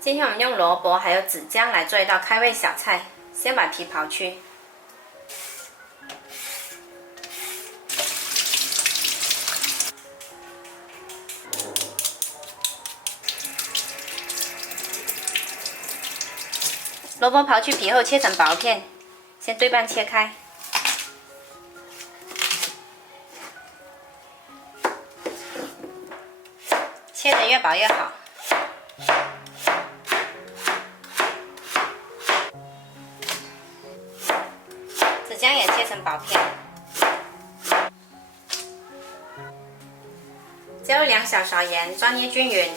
今天我们用萝卜还有子姜来做一道开胃小菜。先把皮刨去，萝卜刨去皮后切成薄片，先对半切开。切得越薄越好。子姜也切成薄片。加入2小勺盐，抓捏均匀，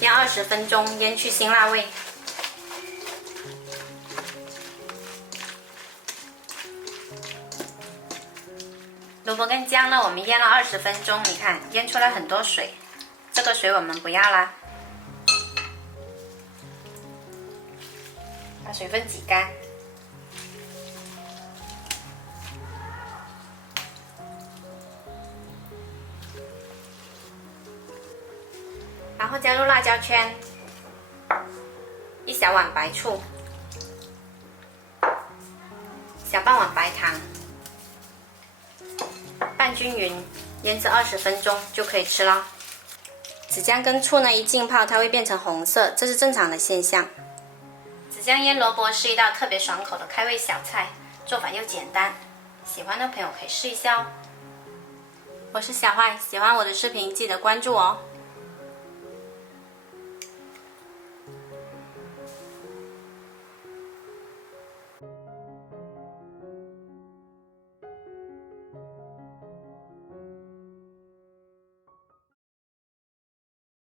腌20分钟，腌去辛辣味。萝卜跟姜呢，我们腌了20分钟，你看腌出来很多水，这个水我们不要啦，把水分挤干。然后加入辣椒圈，1小碗白醋，小半碗白糖，拌均匀，腌制20分钟就可以吃了。子姜跟醋呢一浸泡，它会变成红色，这是正常的现象。子姜腌萝卜是一道特别爽口的开胃小菜，做法又简单，喜欢的朋友可以试一下哦。我是小坏，喜欢我的视频记得关注哦。